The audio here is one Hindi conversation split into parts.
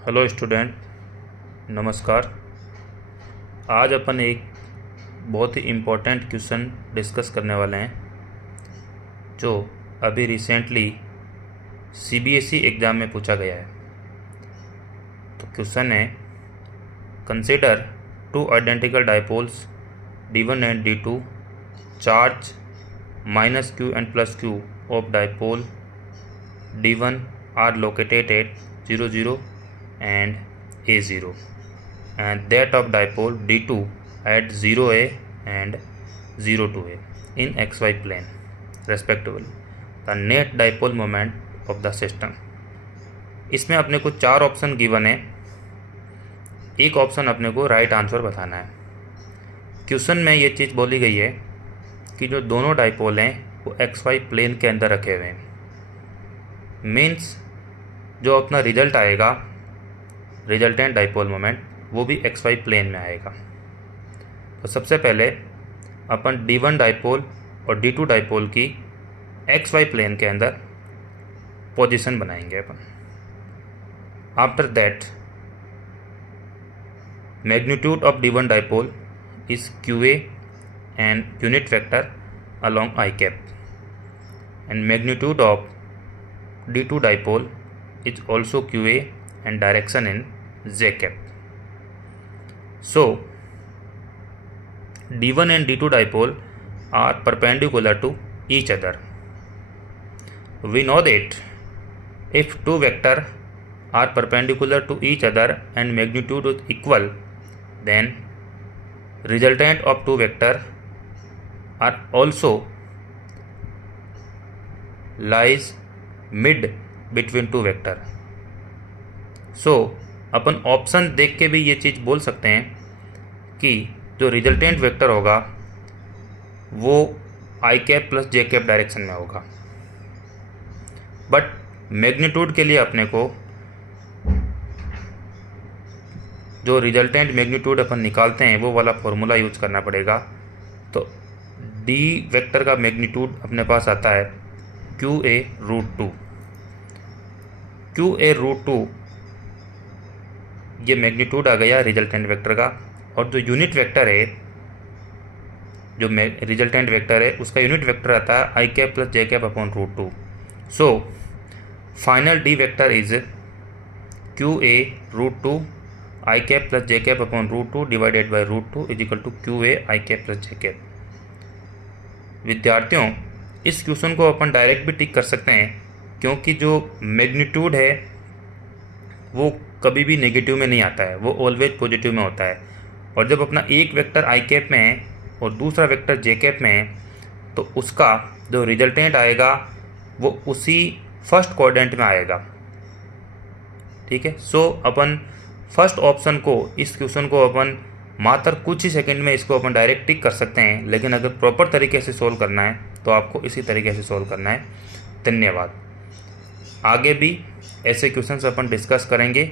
हेलो स्टूडेंट, नमस्कार। आज अपन एक बहुत ही इम्पोर्टेंट क्वेश्चन डिस्कस करने वाले हैं जो अभी रिसेंटली सीबीएसई एग्ज़ाम में पूछा गया है। तो क्वेश्चन है, consider two identical dipoles D1 and D2 charge -q and +q of dipole D1 are located at 0 0 and A0 and that of dipole D2 at 0A and 0 2A in xy plane respectively. The net dipole moment of the system. इसमें अपने को 4 ऑप्शन गिवन है, एक ऑप्शन अपने को राइट आंसर बताना है। क्वेश्चन में ये चीज़ बोली गई है कि जो दोनों डाइपोल हैं वो xy प्लेन के अंदर रखे हुए हैं। मीन्स जो अपना रिजल्ट आएगा, रिजल्टेंट डाइपोल मोमेंट, वो भी xy प्लेन में आएगा। तो सबसे पहले अपन D1 डाइपोल और D2 डाइपोल की xy प्लेन के अंदर पोजीशन बनाएंगे अपन। After that magnitude of D1 dipole is QA and unit vector along I cap and magnitude of D2 dipole is also QA and direction in J cap. So D1 and D2 dipole are perpendicular to each other. We know that if two vectors are perpendicular to each other and magnitude is equal, then resultant of two vectors are also lies mid between two vector. So upon option देख के भी ये चीज़ बोल सकते हैं कि जो रिजल्टेंट वेक्टर होगा वो आई cap plus J cap direction में होगा। बट मैग्नीट्यूड के लिए अपने को जो रिजल्टेंट मैग्नीट्यूड अपन निकालते हैं वो वाला फॉर्मूला यूज करना पड़ेगा। तो डी वेक्टर का मैग्नीट्यूड अपने पास आता है QA√2। QA√2 ये मैग्नीट्यूड आ गया रिजल्टेंट वेक्टर का, और जो यूनिट वेक्टर है, जो रिजल्टेंट वेक्टर है, उसका यूनिट वेक्टर आता है I cap plus J cap upon √2। So final D vector is QA√2 I cap plus J cap upon √2 divided by √2 is equal to QA I cap plus J cap. विद्यार्थियों, इस क्वेश्चन को अपन डायरेक्ट भी टिक कर सकते हैं, क्योंकि जो मैग्नीट्यूड है वो कभी भी नेगेटिव में नहीं आता है, वो ऑलवेज पॉजिटिव में होता है। और जब अपना एक वेक्टर आई कैप में है और दूसरा वेक्टर जे कैप में है, तो उसका जो रिजल्टेंट आएगा वो उसी फर्स्ट क्वाड्रेंट में आएगा। ठीक है। सो अपन फर्स्ट ऑप्शन को, इस क्वेश्चन को अपन मात्र कुछ ही सेकंड में इसको अपन डायरेक्ट टिक कर सकते हैं, लेकिन अगर प्रॉपर तरीके से सोल्व करना है तो आपको इसी तरीके से सोल्व करना है। धन्यवाद। आगे भी ऐसे क्वेश्चंस अपन डिस्कस करेंगे,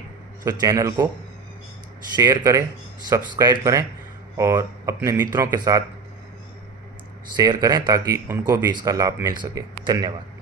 तो चैनल को शेयर करें, सब्सक्राइब करें और अपने मित्रों के साथ शेयर करें ताकि उनको भी इसका लाभ मिल सके। धन्यवाद।